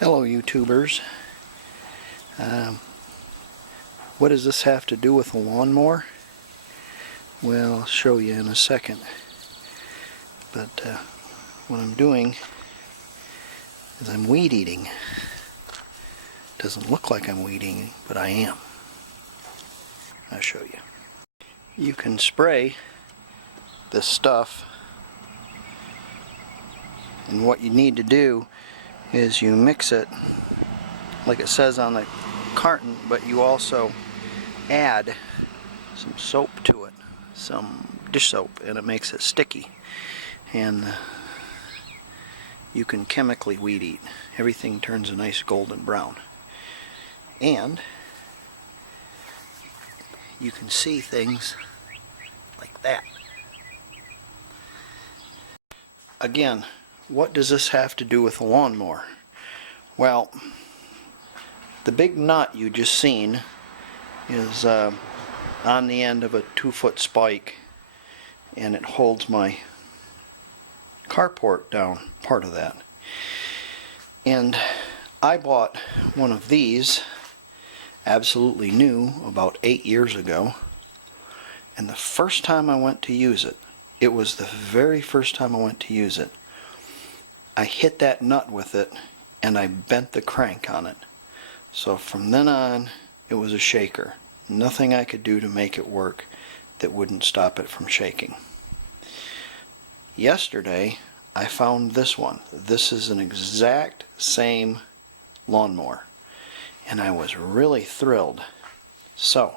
Hello YouTubers. What does this have to do with a lawnmower? Well, I'll show you in a second. But what I'm doing is I'm weed eating. Doesn't look like I'm weed eating, but I am. I'll show you. You can spray this stuff, and what you need to do is you mix it like it says on the carton, but you also add some soap to it, some dish soap, and it makes it sticky, and you can chemically weed eat. Everything turns a nice golden brown, and you can see things like that. Again, what does this have to do with a lawnmower? Well, the big nut you just seen is on the end of a 2-foot spike, and it holds my carport down, part of that. And I bought one of these, absolutely new, about 8 years ago, and the first time I went to use it, it was the very first time I went to use it, I hit that nut with it and I bent the crank on it. So from then on, it was a shaker. Nothing I could do to make it work that wouldn't stop it from shaking. Yesterday, I found this one. This is an exact same lawnmower, and I was really thrilled. So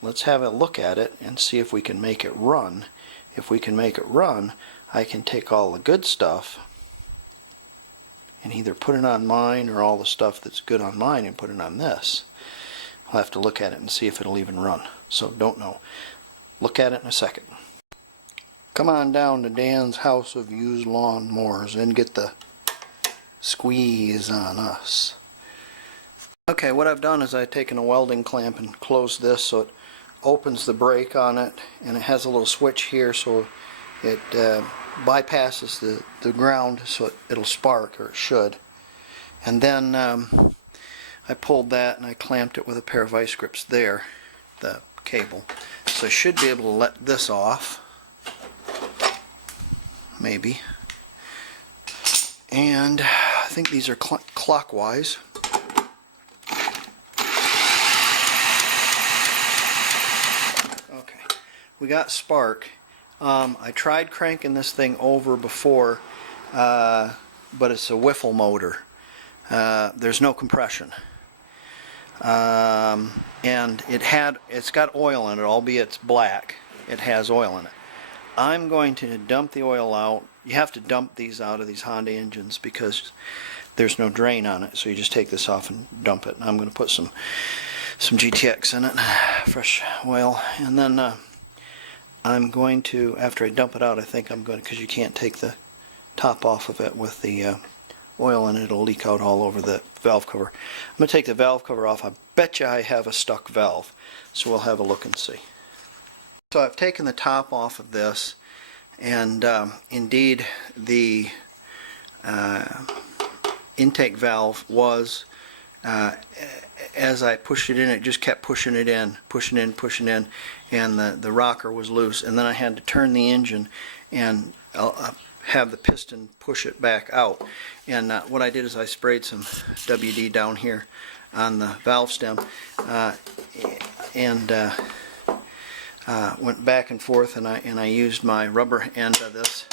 let's have a look at it and see if we can make it run. If we can make it run, I can take all the good stuff and either put it on mine, or all the stuff that's good on mine and put it on this. I'll have to look at it and see if it'll even run. So don't know. Look at it in a second. Come on down to Dan's House of Used Lawnmowers and get the squeeze on us. Okay, what I've done is I've taken a welding clamp and closed this so it opens the brake on it, and it has a little switch here so it bypasses the ground so it'll spark, or it should. And then I pulled that and I clamped it with a pair of vice grips there, the cable. So I should be able to let this off, maybe. And I think these are clockwise. Okay, we got spark. I tried cranking this thing over before, but it's a wiffle motor. There's no compression, and it's got oil in it, albeit it's black. It has oil in it. I'm going to dump the oil out. You have to dump these out of these Honda engines because there's no drain on it, so you just take this off and dump it. And I'm going to put some GTX in it, fresh oil, and then I'm going to, after I dump it out, I think I'm going to, because you can't take the top off of it with the oil in it, it'll leak out all over the valve cover. I'm going to take the valve cover off. I bet you I have a stuck valve, so we'll have a look and see. So I've taken the top off of this, and indeed the intake valve was, as I pushed it in, it just kept pushing it in, pushing in, and the rocker was loose, and then I had to turn the engine and have the piston push it back out. And what I did is I sprayed some WD down here on the valve stem, and went back and forth, and I used my rubber end of this,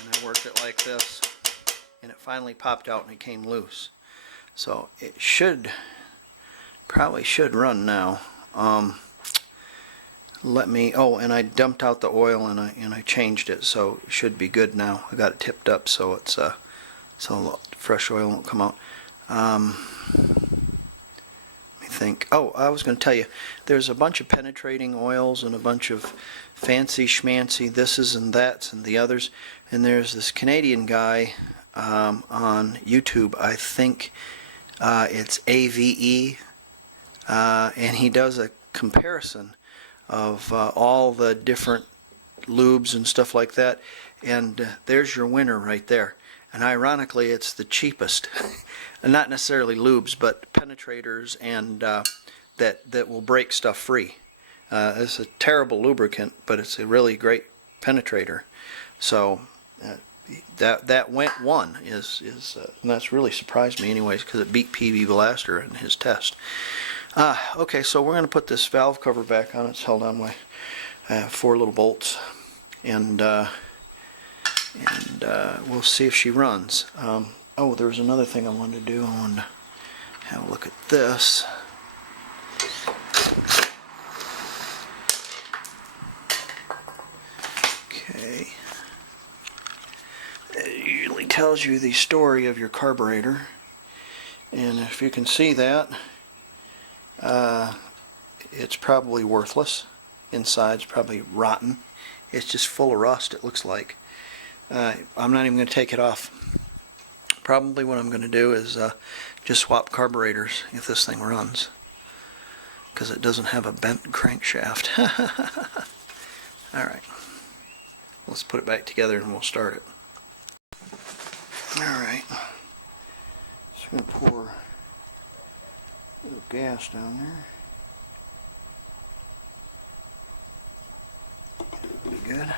and I worked it like this, and it finally popped out and it came loose. So it probably should run now. And I dumped out the oil and I changed it, so it should be good now. I got it tipped up so it's so fresh oil won't come out. Let me think. Oh, I was going to tell you, there's a bunch of penetrating oils and a bunch of fancy schmancy thises and that's and the others, and there's this Canadian guy on YouTube, I think it's AVE, and he does a comparison of all the different lubes and stuff like that, and there's your winner right there. And ironically, it's the cheapest. Not necessarily lubes, but penetrators and that will break stuff free. It's a terrible lubricant, but it's a really great penetrator. So that went one and that's really surprised me anyways, because it beat PV Blaster in his test. Okay, so we're going to put this valve cover back on. It's held on by 4 little bolts, and we'll see if she runs. Oh, there was another thing I wanted to do. I wanted to have a look at this. Okay. It usually tells you the story of your carburetor, and if you can see that, it's probably worthless. Inside's probably rotten. It's just full of rust, it looks like. I'm not even going to take it off. Probably what I'm going to do is just swap carburetors if this thing runs, because it doesn't have a bent crankshaft. Alright, let's put it back together and we'll start it. Alright, just going to pour a little gas down there. That'll be good.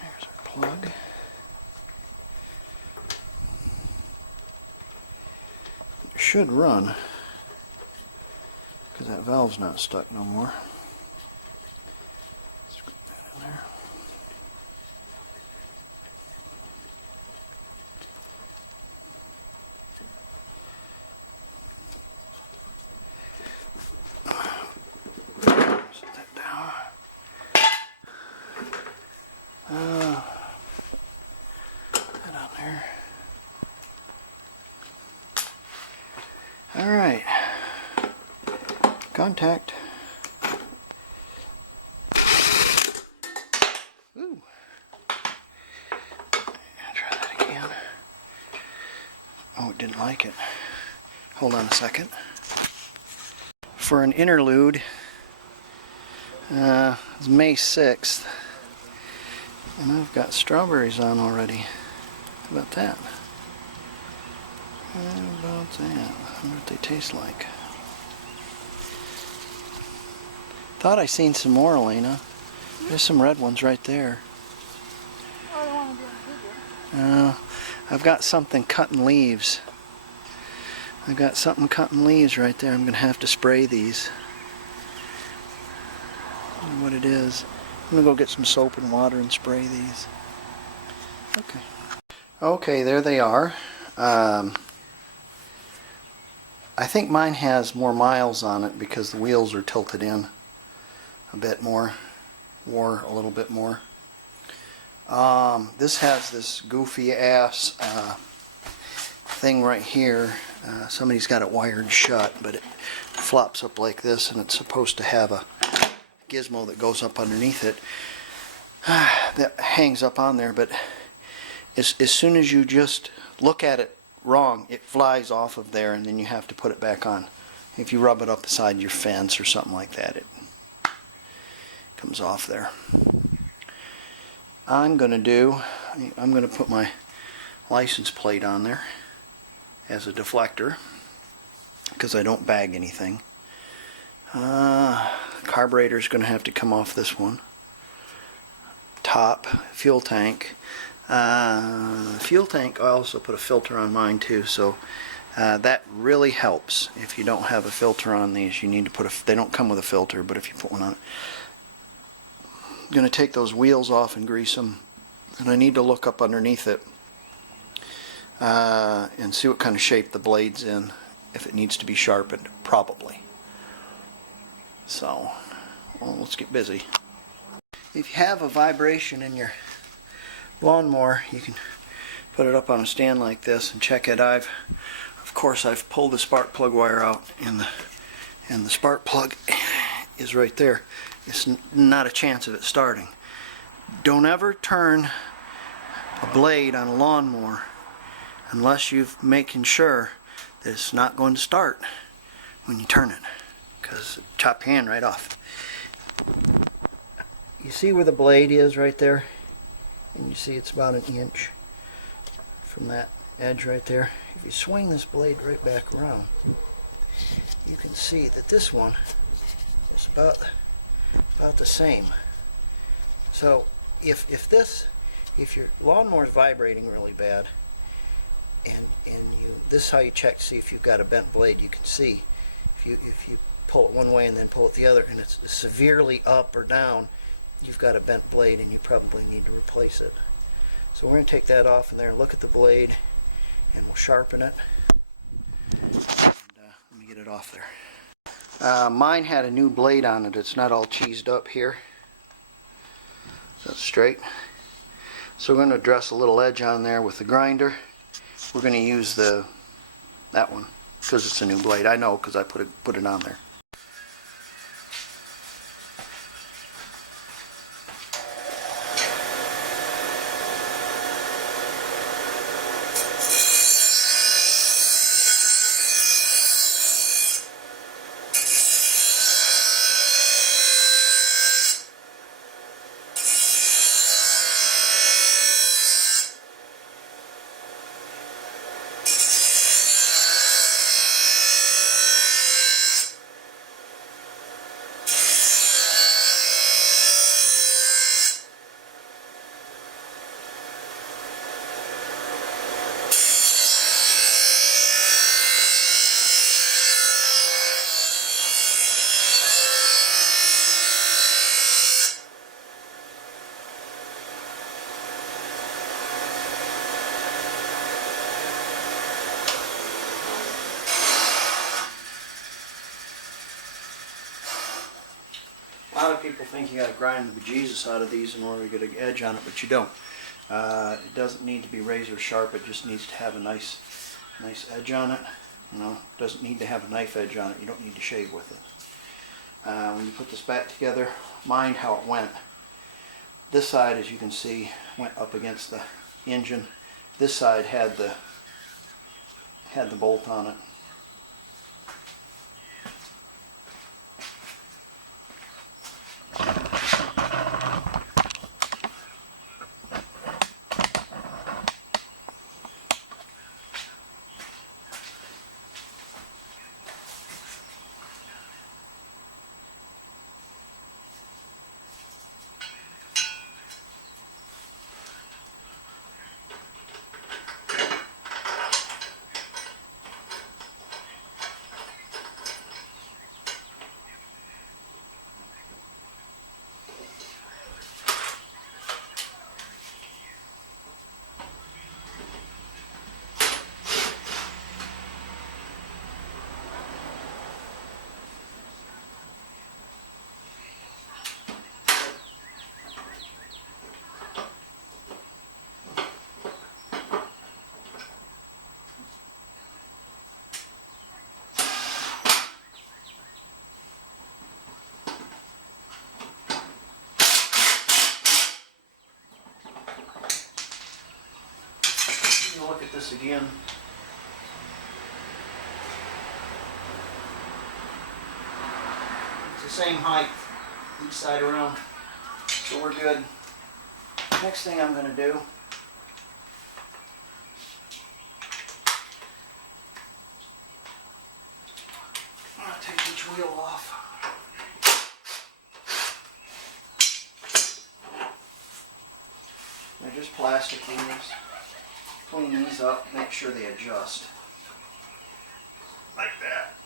There's our plug. It should run, because that valve's not stuck no more. Screw that in there. Set that down. That on there. Alright. Contact. Ooh. Try that again. Oh, it didn't like it. Hold on a second. For an interlude, it's May 6th, and I've got strawberries on already. How about that? How about that? I wonder what they taste like. Thought I seen some more, Elena. There's some red ones right there. I've got something cutting leaves. I've got something cutting leaves right there. I'm going to have to spray these. I don't know what it is. I'm going to go get some soap and water and spray these. Okay. Okay, there they are. I think mine has more miles on it because the wheels are tilted in a bit more, or a little bit more. This has this goofy ass thing right here. Somebody's got it wired shut, but it flops up like this, and it's supposed to have a gizmo that goes up underneath it that hangs up on there, but as soon as you just look at it wrong, it flies off of there, and then you have to put it back on. If you rub it up beside your fence or something like that, it comes off there. I'm going to put my license plate on there as a deflector, because I don't bag anything. Carburetor is going to have to come off this one. Top, fuel tank. Fuel tank, I also put a filter on mine too, so that really helps. If you don't have a filter on these, you need to put they don't come with a filter, but if you put one on, I'm going to take those wheels off and grease them, and I need to look up underneath it and see what kind of shape the blade's in, if it needs to be sharpened, probably. So, well, let's get busy. If you have a vibration in your lawnmower, you can put it up on a stand like this and check it. Of course I've pulled the spark plug wire out, and the spark plug is right there. It's not a chance of it starting. Don't ever turn a blade on a lawnmower unless you're making sure that it's not going to start when you turn it, because it chop your hand right off. You see where the blade is right there? and you see it's about 1 inch from that edge right there. If you swing this blade right back around, you can see that this one is about the same. So if your lawnmower is vibrating really bad, and this is how you check to see if you've got a bent blade. You can see if you pull it one way and then pull it the other, and it's severely up or down, you've got a bent blade and you probably need to replace it. So we're going to take that off in there, look at the blade, and we'll sharpen it. And, let me get it off there. Mine had a new blade on it. It's not all cheesed up here. That's straight. So we're going to address a little edge on there with the grinder. We're going to use that one because it's a new blade. I know because I put it on there. A lot of people think you got to grind the bejesus out of these in order to get an edge on it, but you don't. It doesn't need to be razor sharp. It just needs to have a nice edge on it. You know, it doesn't need to have a knife edge on it. You don't need to shave with it. When you put this back together, mind how it went. This side, as you can see, went up against the engine. This side had the bolt on it. Look at this again. It's the same height each side around, so we're good. Next thing I'm going to do, I'm going to take each wheel off. They're just plastic wheels. Clean these up, make sure they adjust. Like that.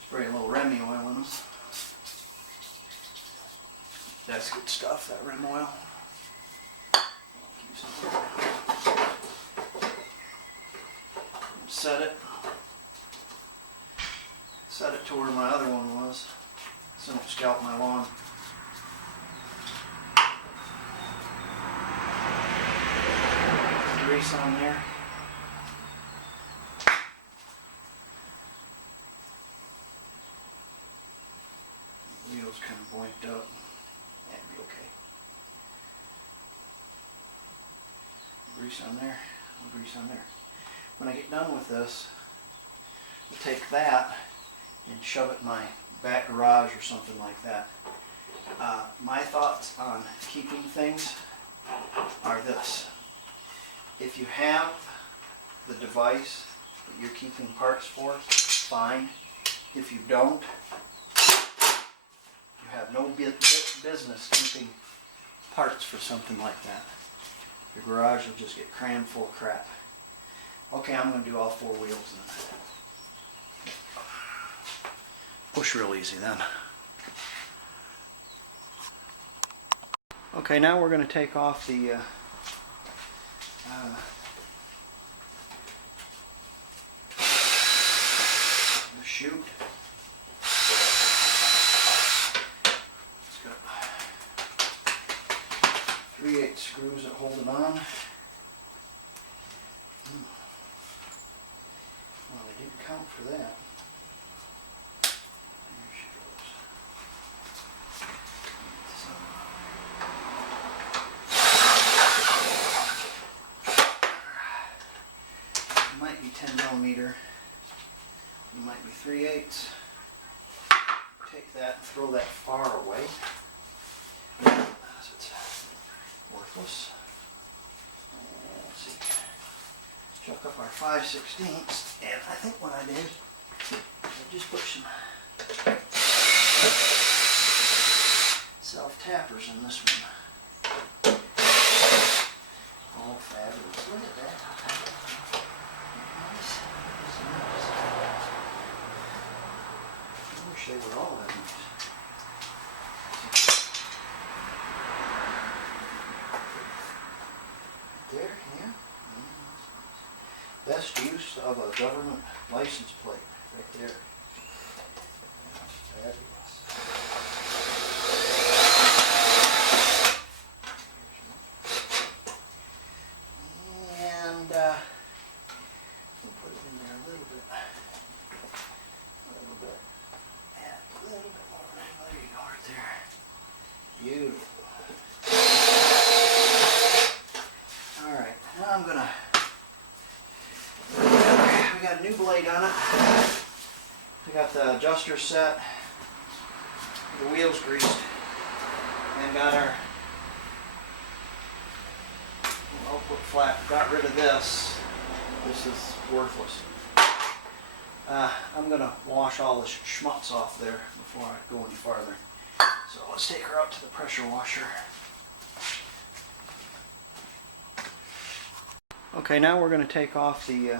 Spray a little Remy oil in them. That's good stuff, that Rem oil. Set it. Set it to where my other one was, so don't scalp my lawn. Grease on there. The wheel's kind of boinked up. That'd be okay. Grease on there, grease on there. When I get done with this, I'll take that and shove it in my back garage or something like that. My thoughts on keeping things are this. If you have the device that you're keeping parts for, fine. If you don't, you have no business keeping parts for something like that. Your garage will just get crammed full of crap. Okay, I'm going to do all four wheels then. Push real easy then. Okay, now we're going to take off the chute. It's got 3/8 screws that hold it on. Well, they didn't count for that. There she goes. It might be 10 millimeter. It might be 3/8. Take that and throw that far away. It's worthless. Let's see. Chuck up our 5/16, and I think what I did, I just put some self-tappers in this one. Oh, fabulous. Look at that. Nice. I wish they were all that nice. There, yeah. Best use of a government license plate, right there. That's fabulous. And we'll put it in there a little bit. Add a little bit more. There you go, right there. Beautiful. All right, now I'm gonna. We got a new blade on it. We got the adjuster set, the wheels greased, and got our output flap. Got rid of this. This is worthless. I'm gonna wash all the schmutz off there before I go any farther. So let's take her out to the pressure washer. Okay, now we're going to take off the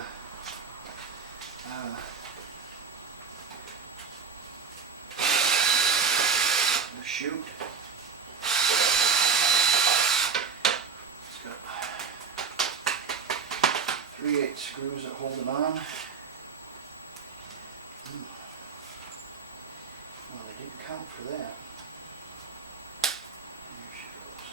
chute. It's got 3/8 screws that hold it on. Well, they didn't count for that. There she goes.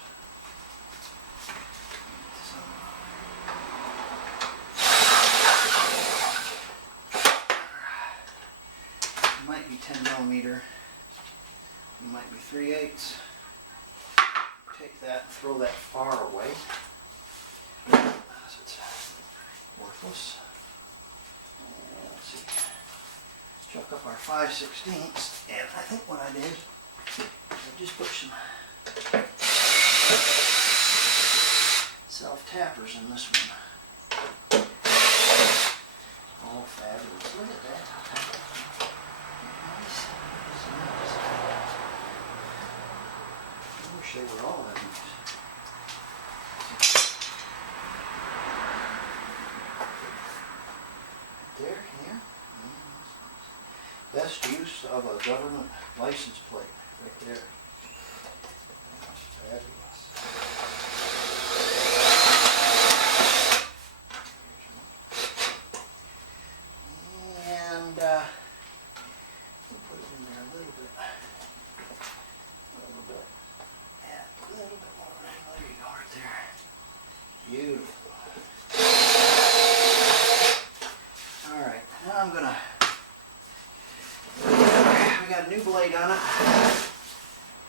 It might be 10 millimeter. It might be 3/8. Take that and throw that far away. It's worthless. Let's see. Chuck up our 5/16, and I think what I did, I just put some self-tappers in this one. Oh, fabulous. Look at that. Nice. I wish they were all that nice. There, yeah. Best use of a government license plate, right there. That's fabulous. And we'll put it in there a little bit. Add a little bit more. There you go, right there. Beautiful. All right, now I'm gonna. We got a new blade on it.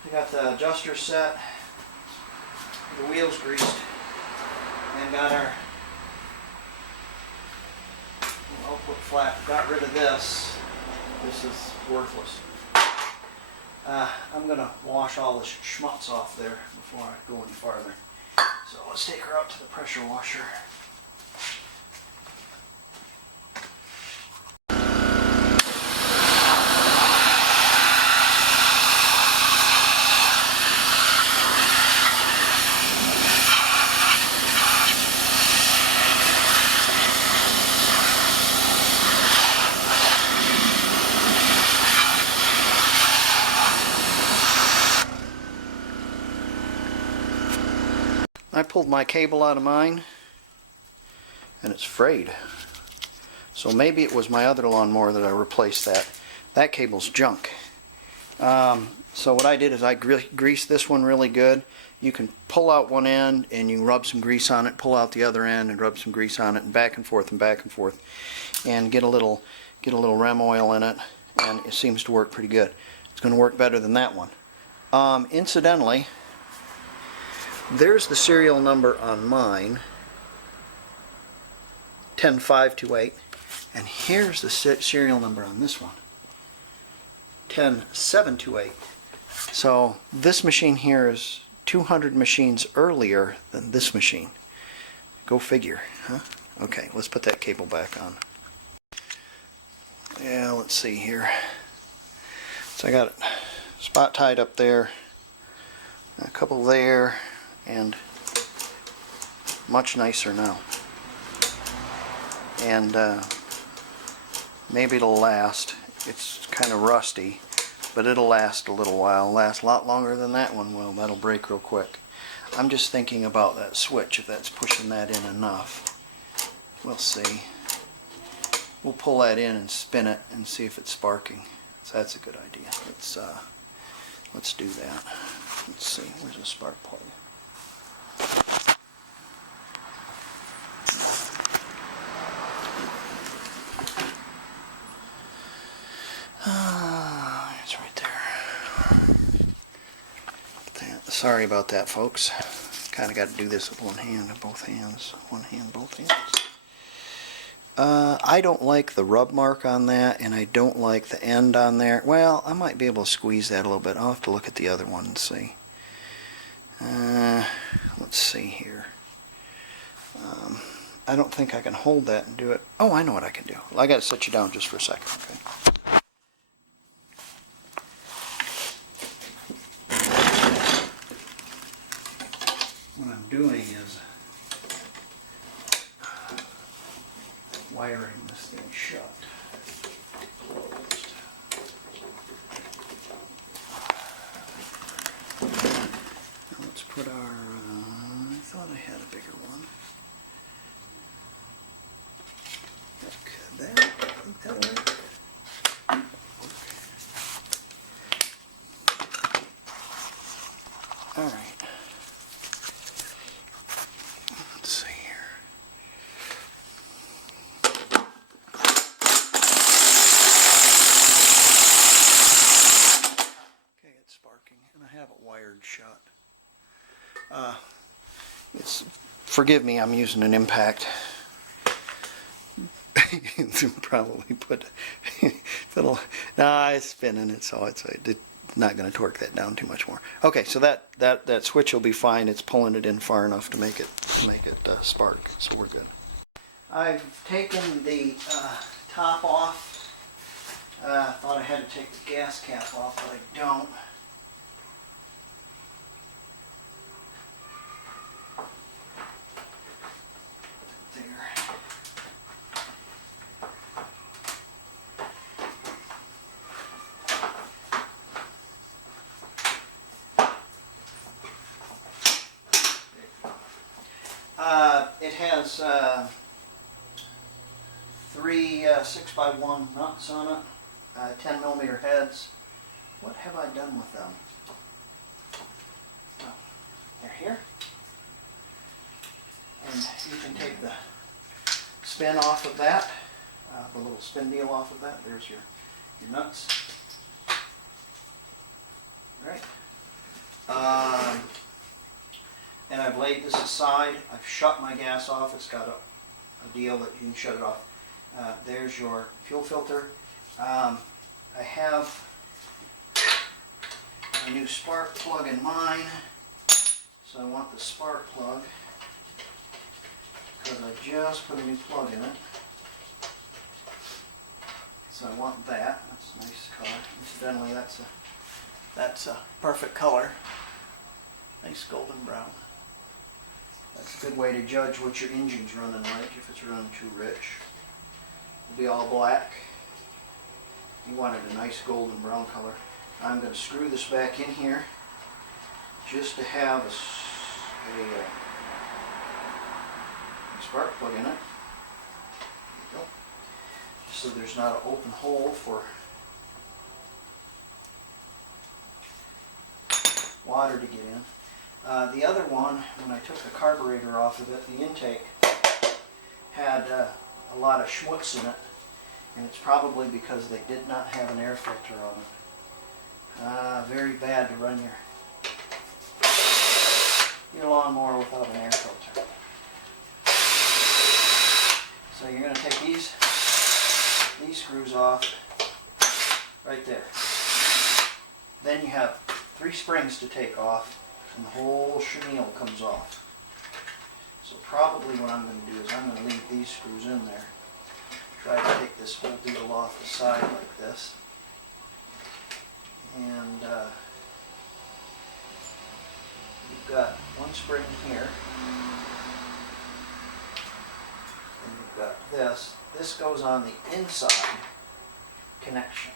We got the adjuster set, the wheels greased, and got our output flap. Got rid of this. This is worthless. I'm going to wash all the schmutz off there before I go any farther. So let's take her out to the pressure washer. I pulled my cable out of mine and it's frayed. So maybe it was my other lawnmower that I replaced that. That cable's junk. So what I did is I greased this one really good. You can pull out one end and you rub some grease on it, pull out the other end and rub some grease on it, and back and forth and get a little Rem oil in it, and it seems to work pretty good. It's going to work better than that one. Incidentally, there's the serial number on mine, 10528, and here's the serial number on this one, 10728. So this machine here is 200 machines earlier than this machine. Go figure, huh? Okay, let's put that cable back on. Yeah, let's see here. So I got it spot tied up there, a couple there, and much nicer now. And maybe it'll last. It's kind of rusty, but it'll last a little while. Last a lot longer than that one will. That'll break real quick. I'm just thinking about that switch, if that's pushing that in enough. We'll see. We'll pull that in and spin it and see if it's sparking. So that's a good idea. Let's do that. Let's see. Where's the spark plug? It's right there. Sorry about that, folks. Kind of got to do this with one hand and both hands. One hand, both hands. I don't like the rub mark on that, and I don't like the end on there. Well, I might be able to squeeze that a little bit. I'll have to look at the other one and see. Let's see here. I don't think I can hold that and do it. Oh, I know what I can do. I got to set you down just for a second. Okay. What I'm doing is wiring this thing shut. Closed. Now let's put our, I thought I had a bigger one. That'll work. All right. Let's see here. Okay, it's sparking, and I have it wired shut. Forgive me, I'm using an impact. Probably put little. Nah, it's spinning it, so it's not going to torque that down too much more. Okay, so that switch will be fine. It's pulling it in far enough to make it spark, so we're good. I've taken the top off. Thought I had to take the gas cap off, but I don't. It has three 6x1 nuts on it, 10 millimeter heads. What have I done with them? Oh, they're here. And you can take the spin off of that, the little spin deal off of that. There's your nuts. All right. And I've laid this aside. I've shut my gas off. It's got a deal that you can shut it off. There's your fuel filter. I have a new spark plug in mine, so I want the spark plug because I just put a new plug in it. So I want that. That's a nice color. Incidentally, that's a perfect color. Nice golden brown. That's a good way to judge what your engine's running like. If it's running too rich, it'll be all black. You wanted a nice golden brown color. I'm going to screw this back in here just to have a spark plug in it. There you go. Just so there's not an open hole for water to get in. The other one, when I took the carburetor off of it, the intake had a lot of schmutz in it, and it's probably because they did not have an air filter on it. Very bad to run your lawnmower without an air filter. So you're going to take these screws off right there. Then you have 3 springs to take off, and the whole chenille comes off. So probably what I'm going to do is I'm going to leave these screws in there. Try to take this whole deal off the side like this. And you've got 1 spring here. And you've got this. This goes on the inside connection.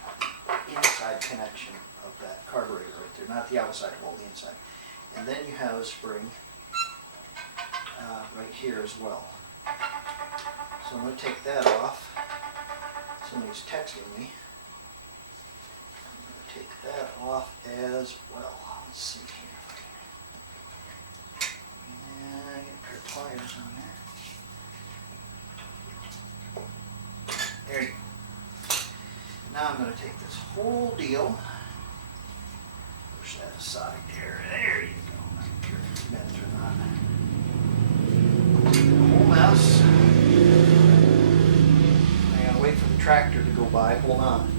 Inside connection of that carburetor right there. Not the outside hole, the inside. And then you have a spring right here as well. So I'm going to take that off. Somebody's texting me. I'm going to take that off as well. Let's see here. Yeah, I get a pair of pliers on there. There you go. Now I'm going to take this whole deal. Push that aside there. There you go. Not sure if it's bent or not. The whole mess. I gotta wait for the tractor to go by. Hold on.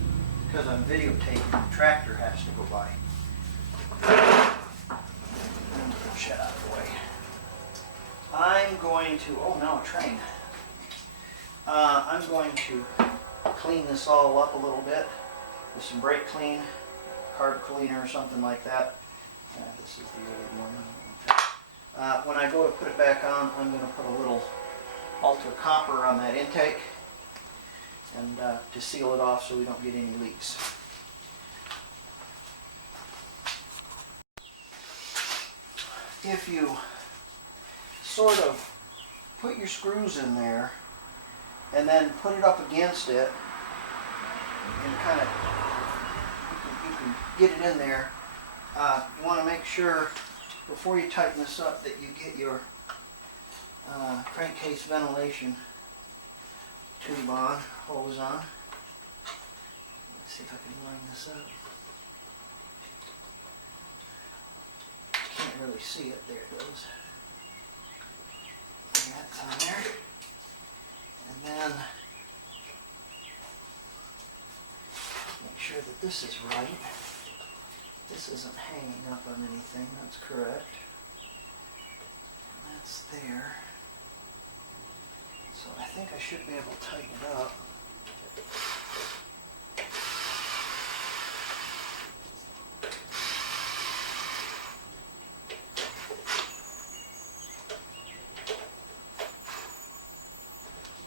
Because I'm videotaping, the tractor has to go by. Push that out of the way. I'm going to, oh no, a train. I'm going to clean this all up a little bit with some brake clean, carb cleaner or something like that. This is the old one. When I go to put it back on, I'm going to put a little ultra copper on that intake and to seal it off so we don't get any leaks. If you sort of put your screws in there and then put it up against it and kind of you can get it in there, you want to make sure before you tighten this up that you get your crankcase ventilation tube on, hose on. Let's see if I can line this up. Can't really see it. There it goes. And that's on there. And then make sure that this is right. This isn't hanging up on anything. That's correct. And that's there. So I think I should be able to tighten it up.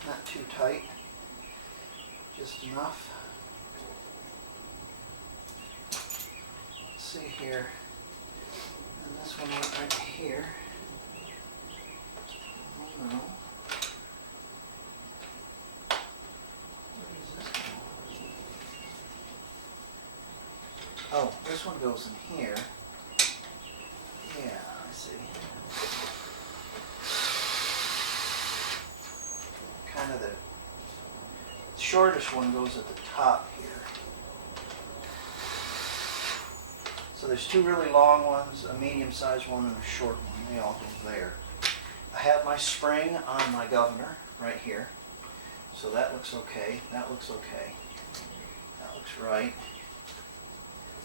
Not too tight. Just enough. See here, and this one went right here. Oh no. Where does this go? Oh, this one goes in here. Yeah, I see. Kind of the shortest one goes at the top here. So there's 2 really long ones, a medium-sized one, and a short one. They all go there. I have my spring on my governor right here. So that looks okay. That looks okay. That looks right.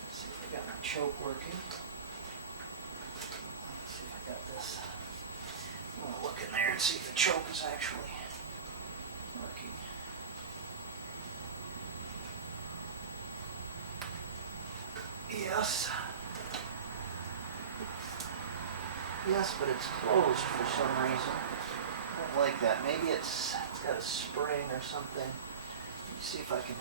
Let's see if I got my choke working. Let's see if I got this. I'm going to look in there and see if the choke is actually working. Yes. Yes, but it's closed for some reason. I don't like that. Maybe it's got a spring or something. Let me see if I can.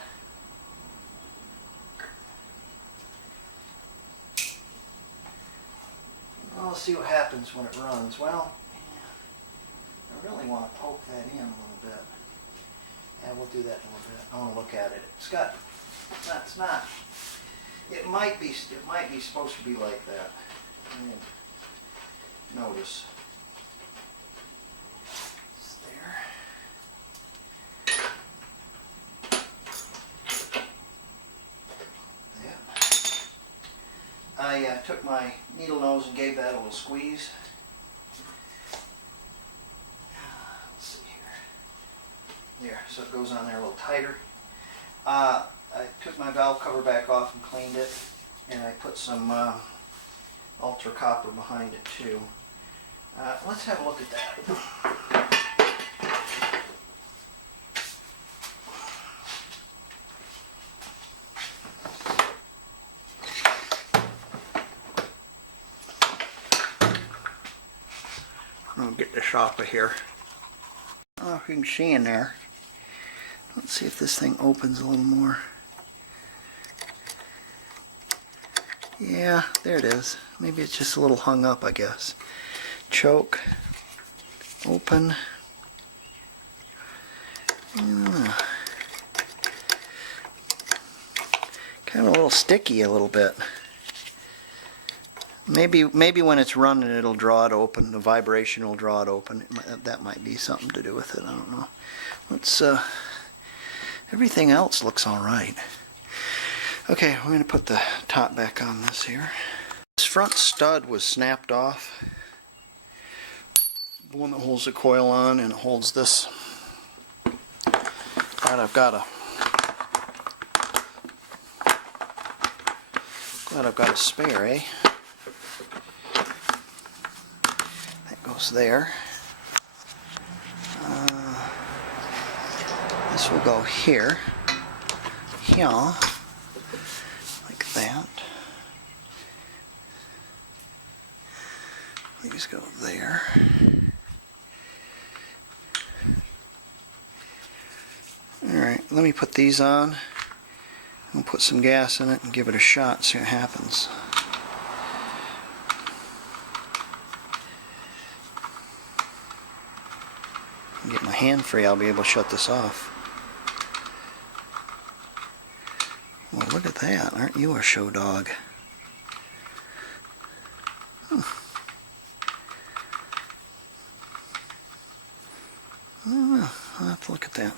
Well, let's see what happens when it runs. Well, I really want to poke that in a little bit. Yeah, we'll do that in a little bit. I want to look at it. It's got. It's not. It might be supposed to be like that. I mean, notice. It's there. I took my needle nose and gave that a little squeeze. Let's see here. There, so it goes on there a little tighter. I took my valve cover back off and cleaned it, and I put some ultra copper behind it too. Let's have a look at that. I'll get this off of here. I don't know if you can see in there. Let's see if this thing opens a little more. Yeah, there it is. Maybe it's just a little hung up, I guess. Choke. Open. Kind of a little sticky a little bit. Maybe when it's running it'll draw it open. The vibration will draw it open. That might be something to do with it. I don't know. Let's. Everything else looks all right. Okay, we're going to put the top back on this here. This front stud was snapped off. The one that holds the coil on, and it holds this. Glad I've got a spare, eh? Goes there. This will go here, like that. These go there. Alright, let me put these on. We'll put some gas in it and give it a shot, see what happens. Get my hand free, I'll be able to shut this off. Well, look at that. Aren't you a show dog? I'll have to look at that.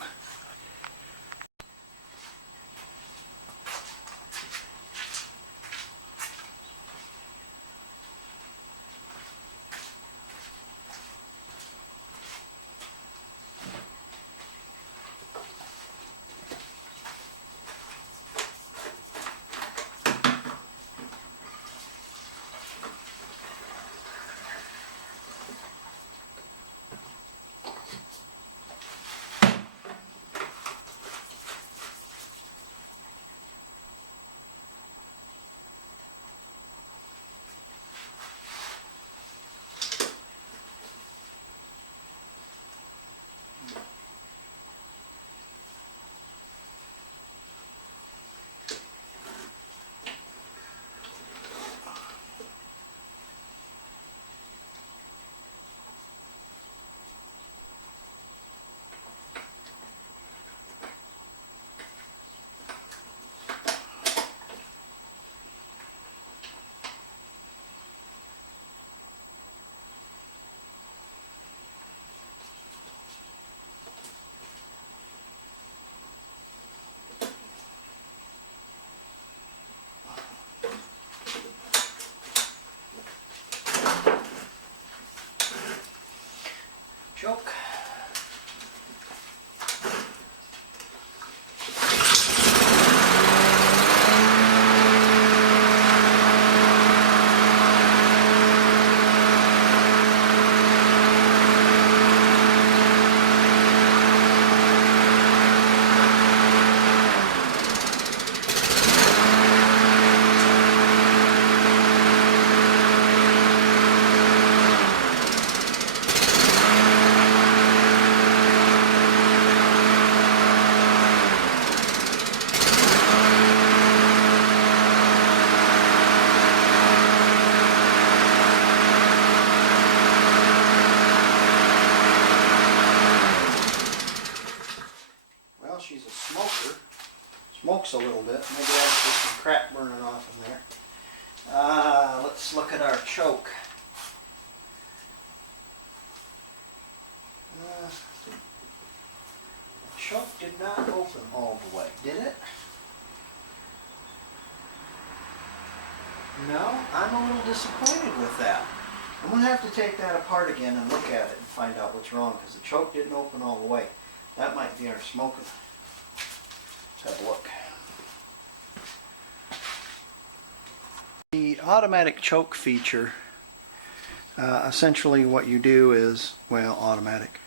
maybe that's just some crap burning off in there. Let's look at our choke. The choke did not open all the way, did it? No, I'm a little disappointed with that. I'm going to have to take that apart again and look at it and find out what's wrong, because the choke didn't open all the way. That might be our smoking. Let's have a look. The automatic choke feature, essentially what you do is, well, automatic.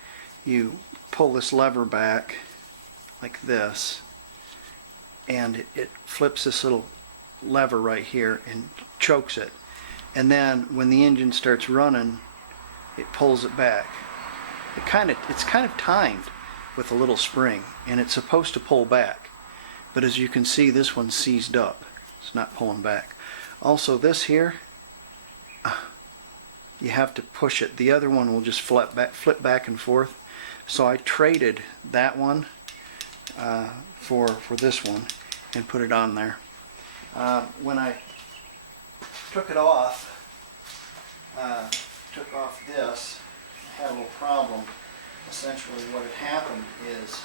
You pull this lever back like this, and it flips this little lever right here and chokes it. And then when the engine starts running, it pulls it back. It's kind of timed with a little spring, and it's supposed to pull back. But as you can see, this one's seized up. It's not pulling back. Also, this here, you have to push it. The other one will just flip back and forth. So I traded that one for this one and put it on there. When I took it off, took off this, I had a little problem. Essentially what had happened is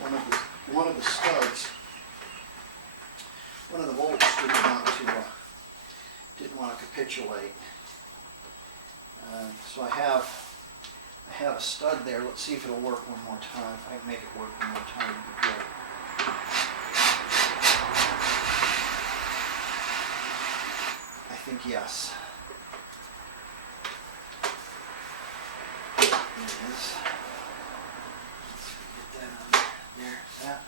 one of the studs, one of the bolts didn't want to capitulate. So I have a stud there. Let's see if it'll work one more time. If I can make it work one more time, it'd be good. I think yes. There it is. Let's get that on there. There's that.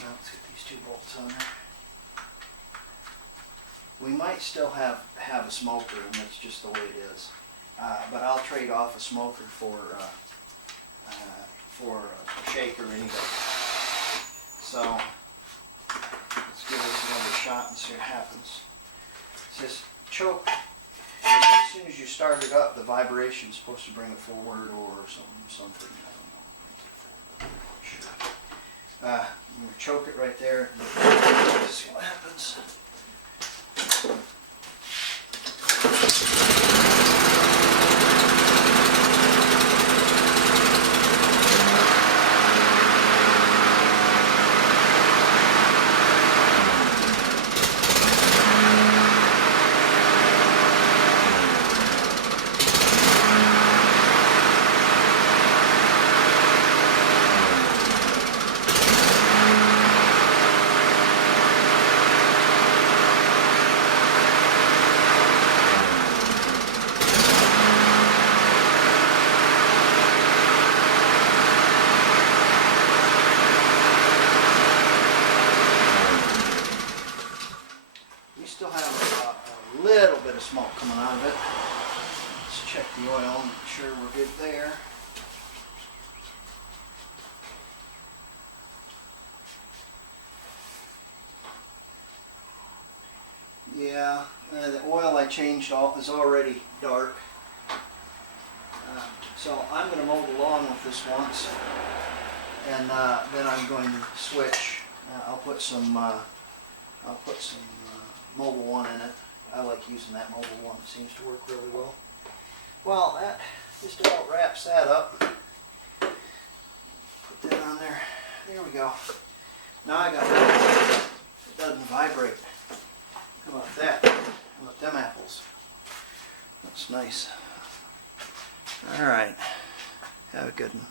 Now let's get these two bolts on there. We might still have a smoker, and that's just the way it is. But I'll trade off a smoker for a shaker anyway. So let's give this another shot and see what happens. This choke, as soon as you start it up, the vibration is supposed to bring it forward or something. I don't know. Sure. I'm going to choke it right there. Let's see what happens. Still have a little bit of smoke coming out of it. Let's check the oil, make sure we're good there. Yeah, the oil I changed is already dark. So I'm going to mow the lawn with this once, and then I'm going to switch. I'll put some Mobile One in it. I like using that Mobile One. It seems to work really well. Well, that just about wraps that up. Put that on there. There we go. Now I got it. It doesn't vibrate. How about that? How about them apples? That's nice. All right. Have a good one.